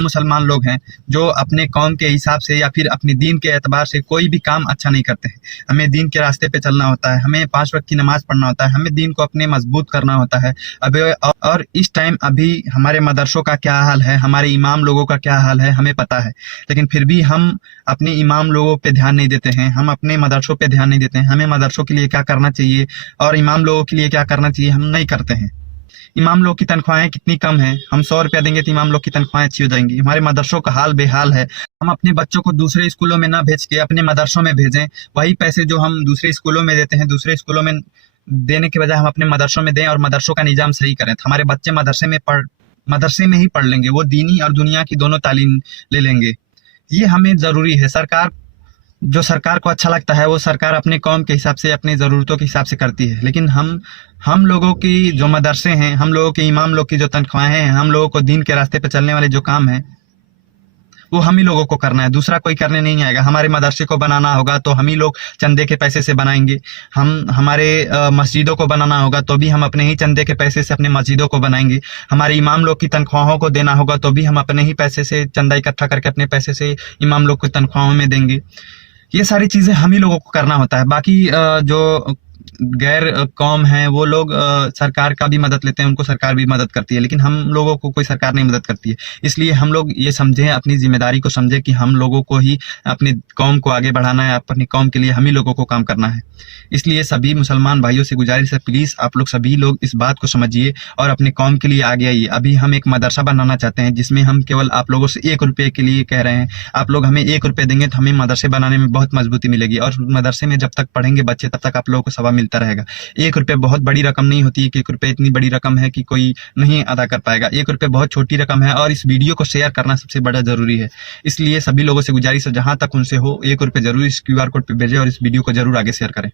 मुसलमान लोग हैं जो अपने कौम के हिसाब से या फिर अपने दीन के एतबार से कोई भी काम अच्छा नहीं करते हैं। हमें दीन के रास्ते पे चलना होता है, हमें 5 वक्त की नमाज पढ़ना होता है, हमें दीन को अपने मजबूत करना होता है। अब और इस टाइम अभी हमारे मदरसों का क्या हाल है, हमारे इमाम लोगों का क्या हाल है हमें पता है, लेकिन फिर भी हम अपने इमाम लोगों पे ध्यान नहीं देते हैं, हम अपने मदरसों पे ध्यान नहीं देते हैं। हमें मदरसों के लिए क्या करना चाहिए और इमाम लोगों के लिए क्या करना चाहिए हम नहीं करते हैं। इमाम लोग की तनख्वाहें कितनी कम हैं, हम 100 रुपया देंगे तो इमाम लोग की तनख्वाहें अच्छी हो जाएंगी। हमारे मदरसों का हाल बेहाल है। हम अपने बच्चों को दूसरे स्कूलों में ना भेज के अपने मदरसों में भेजें। वही पैसे जो हम दूसरे स्कूलों में देते हैं, दूसरे स्कूलों में देने के बजाय हम अपने मदरसों में दें और मदरसों का निज़ाम सही करें। तो हमारे बच्चे मदरसे में ही पढ़ लेंगे, वो दीनी और दुनिया की दोनों तालीम ले लेंगे। ये हमें ज़रूरी है। सरकार को अच्छा लगता है वो सरकार अपने कौम के हिसाब से, अपनी ज़रूरतों के हिसाब से करती है, लेकिन हम लोगों की जो मदरसे हैं, हम लोगों के इमाम लोग की जो तनख्वाहें हैं, हम लोगों को दीन के रास्ते पे चलने वाले जो काम हैं वो हम ही लोगों को करना है, दूसरा कोई करने नहीं आएगा। हमारे मदरसे को बनाना होगा तो हम ही लोग चंदे के पैसे से बनाएंगे। हमारे मस्जिदों को बनाना होगा तो भी हम अपने ही चंदे के पैसे से अपने मस्जिदों को बनाएंगे। हमारे इमाम लोग की तनख्वाहों को देना होगा तो भी हम अपने ही पैसे से चंदा इकट्ठा करके अपने पैसे से इमाम लोग की तनख्वाहों में देंगे। ये सारी चीज़ें हम ही लोगों को करना होता है। बाकी जो गैर कौम हैं वो लोग सरकार का भी मदद लेते हैं, उनको सरकार भी मदद करती है, लेकिन हम लोगों को कोई सरकार नहीं मदद करती है। इसलिए हम लोग ये समझें, अपनी जिम्मेदारी को समझें कि हम लोगों को ही अपनी कौम को आगे बढ़ाना है, अपनी कौम के लिए हम ही लोगों को काम करना है। इसलिए सभी मुसलमान भाइयों से गुजारिश है, प्लीज़ आप लोग सभी लोग इस बात को समझिए और अपने कौम के लिए आगे आइए। अभी हम एक मदरसा बनाना चाहते हैं जिसमें हम केवल आप लोगों से 1 रुपये के लिए कह रहे हैं। आप लोग हमें 1 रुपये देंगे तो हमें मदरसे बनाने में बहुत मजबूती मिलेगी, और मदरसे में जब तक पढ़ेंगे बच्चे तब तक आप लोगों को सवाब मिलता रहेगा। 1 रुपये बहुत बड़ी रकम नहीं होती है कि 1 रुपये इतनी बड़ी रकम है कि कोई नहीं अदा कर पाएगा। 1 रुपये बहुत छोटी रकम है, और इस वीडियो को शेयर करना सबसे बड़ा ज़रूरी है। इसलिए सभी लोगों से गुजारिश है, जहाँ तक उनसे हो 1 रुपये जरूर इस QR कोड पर भेजें और इस वीडियो को जरूर आगे शेयर करें।